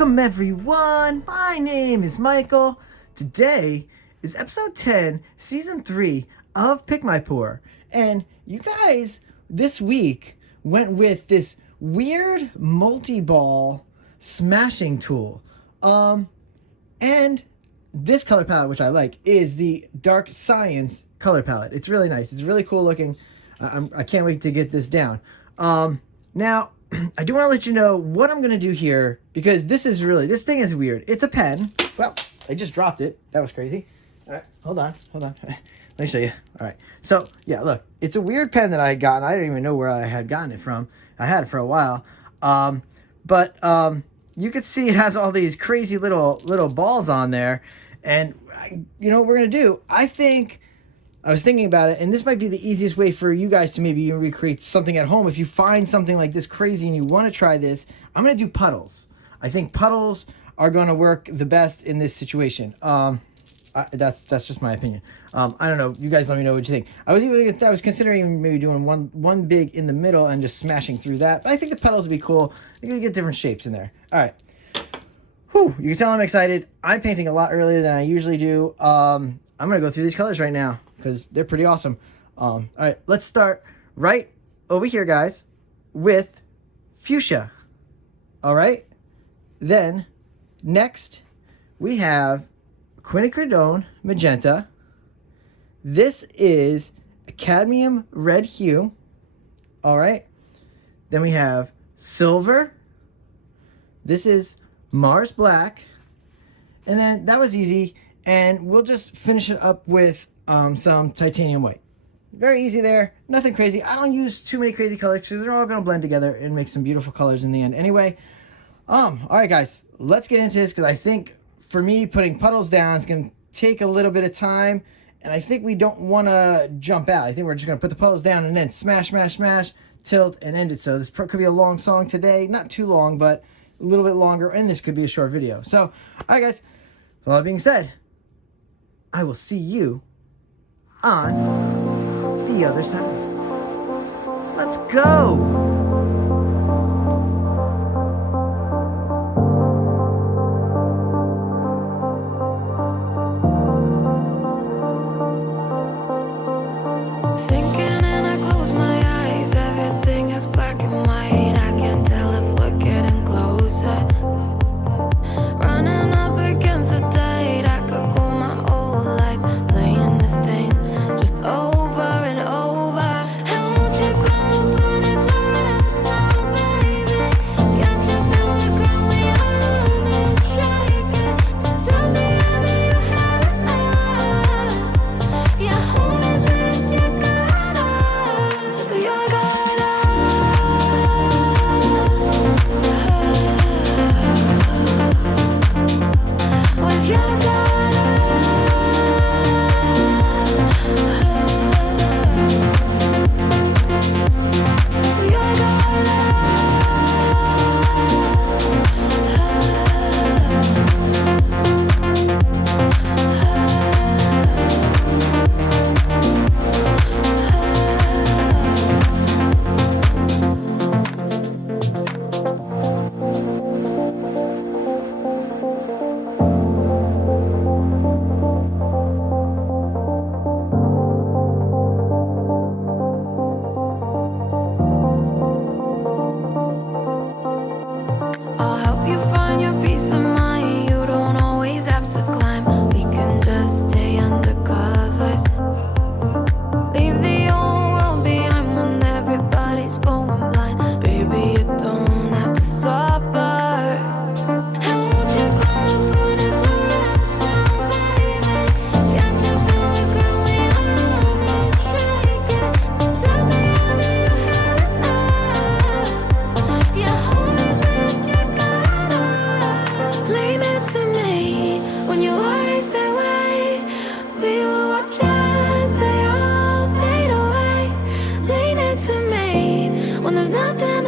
Welcome everyone, my name is Michael. Today is episode 10, season 3 of Pick My Pour. And you guys this week went with this weird multi-ball smashing tool. And this color palette, which I like, is the Dark Science color palette. It's really nice. It's really cool looking. I can't wait to get this down. Now, I do want to let you know what I'm going to do here, because this thing is weird. It's a pen. Well, I just dropped it. That was crazy. All right, hold on. Let me show you. All right. So, yeah, look. It's a weird pen that I had gotten. I didn't even know where I had gotten it from. I had it for a while. But you can see it has all these crazy little balls on there. And you know what we're going to do? I was thinking about it, and this might be the easiest way for you guys to maybe recreate something at home. If you find something like this crazy and you want to try this, I'm going to do puddles. I think puddles are going to work the best in this situation. That's just my opinion. I don't know. You guys let me know what you think. I was considering maybe doing one big in the middle and just smashing through that. But I think the puddles would be cool. You're going to get different shapes in there. All right. Whew, you can tell I'm excited. I'm painting a lot earlier than I usually do. I'm going to go through these colors right now, because they're pretty awesome. All right, let's start right over here, guys, with Fuchsia. All right, then next we have quinacridone magenta. This is a cadmium red hue. All right, then we have silver. This is Mars black, and then that was easy, and we'll just finish it up with some titanium white. Very easy there, nothing crazy. I don't use too many crazy colors because they're all going to blend together and make some beautiful colors in the end anyway. All right, guys, let's get into this, because I think for me, putting puddles down is going to take a little bit of time, and I think we don't want to jump out. I think we're just going to put the puddles down and then smash, tilt, and end it. So this could be a long song today, not too long, but a little bit longer, and this could be a short video. So, all right, guys, with all that being said, I will see you on the other side. Let's go!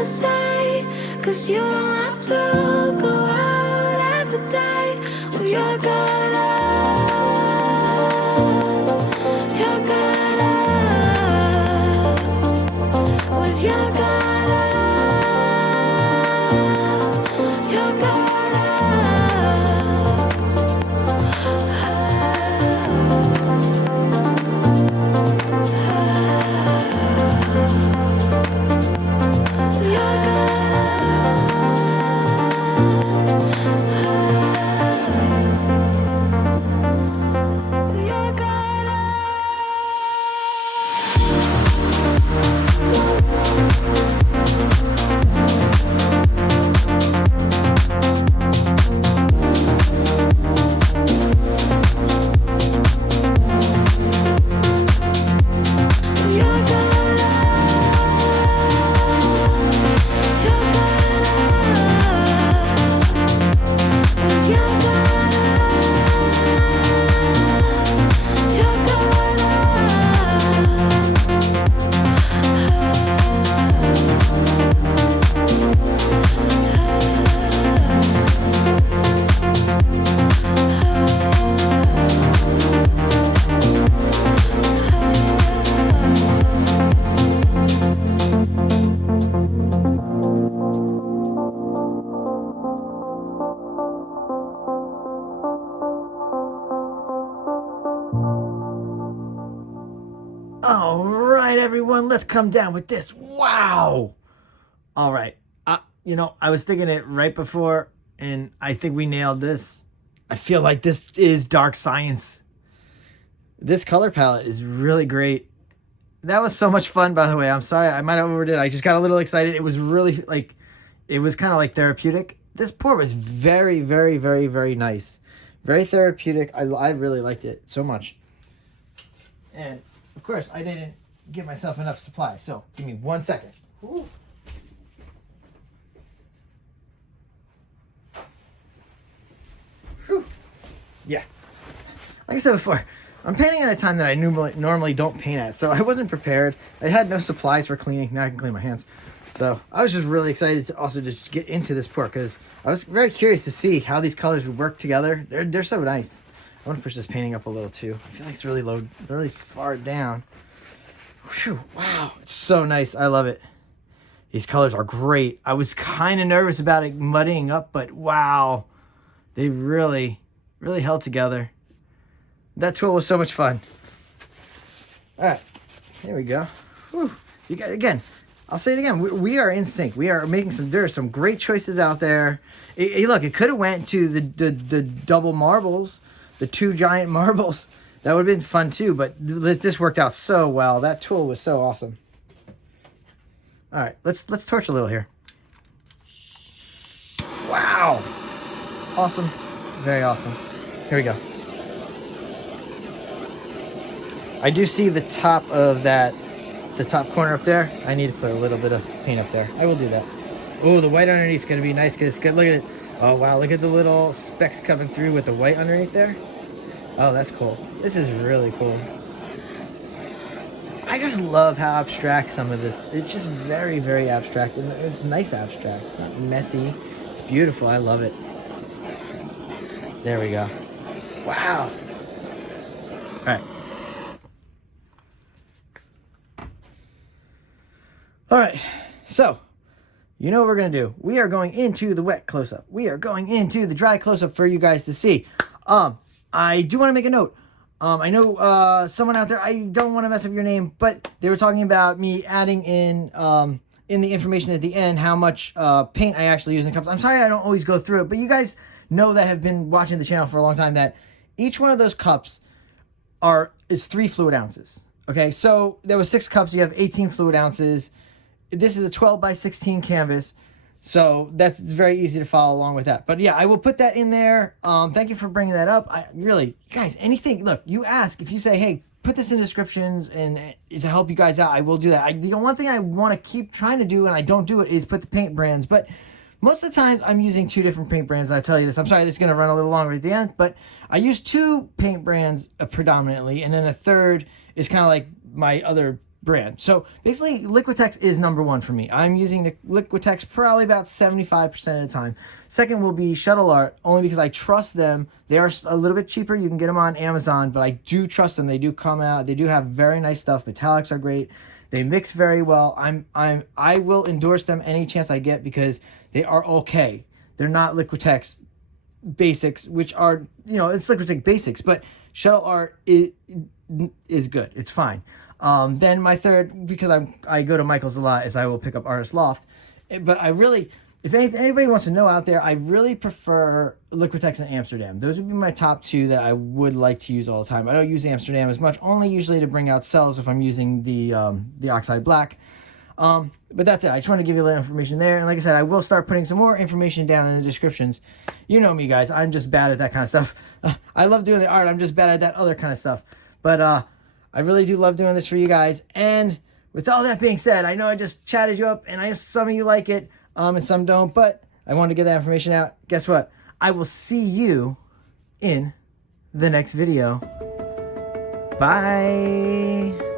to say, 'cause you don't have to go out every day with your good up, your good up, with your good up, your good up. everyone, let's come down with this. Wow. All right. You know, I was thinking it right before, and I think we nailed this. I feel like this is dark science. This color palette is really great. That was so much fun, by the way. I'm sorry, I might have overdid. I just got a little excited. It was really like, it was kind of like therapeutic. This pour was very, very, very, very nice. Very therapeutic. I really liked it so much. And of course, I didn't give myself enough supply. So give me 1 second. Ooh. Whew. Yeah. Like I said before, I'm painting at a time that I normally don't paint at. So I wasn't prepared. I had no supplies for cleaning. Now I can clean my hands. So I was just really excited to also just get into this pour because I was very curious to see how these colors would work together. They're so nice. I want to push this painting up a little too. I feel like it's really low, really far down. Whew, wow, it's so nice. I love it. These colors are great. I was kind of nervous about it muddying up, but wow, they really, really held together. That tool was so much fun. All right, here we go. Whew. You guys, again, I'll say it again. We are in sync. We are making some. There are some great choices out there. Look, it could have went to the double marbles, the 2 giant marbles. That would have been fun too. But this worked out so well. That tool was so awesome. All right, let's torch a little here. Wow, awesome, very awesome. Here we go. I do see the top of that. The top corner up there, I need to put a little bit of paint up there. I will do that. Oh, the white underneath is going to be nice because it's good. Look at it. Oh, wow. Look at the little specks coming through with the white underneath there. Oh, that's cool. This is really cool. I just love how abstract some of this. It's just very, very abstract. And it's nice abstract. It's not messy. It's beautiful. I love it. There we go. Wow. All right. All right, so you know what we're going to do. We are going into the wet close-up. We are going into the dry close-up for you guys to see. I do want to make a note. I know someone out there, I don't want to mess up your name, but they were talking about me adding in the information at the end how much paint I actually use in cups. I'm sorry I don't always go through it, but you guys know that have been watching the channel for a long time that each one of those cups is 3 fluid ounces. Okay, so there was 6 cups. You have 18 fluid ounces. This is a 12 by 16 canvas, so it's very easy to follow along with that. But yeah, I will put that in there. Thank you for bringing that up. I really, guys, anything, look, you ask, if you say, hey, put this in descriptions and to help you guys out, I will do that. The one thing I want to keep trying to do, and I don't do it, is put the paint brands. But most of the times I'm using 2 different paint brands. I tell you this, I'm sorry, this is going to run a little longer at the end, but I use 2 paint brands predominantly, and then a third is kind of like my other brand. So basically Liquitex is number 1 for me. I'm using the Liquitex probably about 75% of the time. Second will be Shuttle Art, only because I trust them. They are a little bit cheaper. You can get them on Amazon, but I do trust them. They do come out. They do have very nice stuff. Metallics are great. They mix very well. I will endorse them any chance I get because they are okay. They're not Liquitex basics, which are, you know, it's Liquitex basics, but Shuttle Art is good. It's fine. Then my third, because I go to Michael's a lot, is I will pick up Artist Loft. But I really, if anybody wants to know out there, I really prefer Liquitex and Amsterdam. Those would be my top 2 that I would like to use all the time. I don't use Amsterdam as much, only usually to bring out cells if I'm using the Oxide Black. But that's it. I just want to give you a little information there. And like I said, I will start putting some more information down in the descriptions. You know me, guys. I'm just bad at that kind of stuff. I love doing the art. I'm just bad at that other kind of stuff. But I really do love doing this for you guys. And with all that being said, I know I just chatted you up, and I know some of you like it, and some don't. But I wanted to get that information out. Guess what? I will see you in the next video. Bye.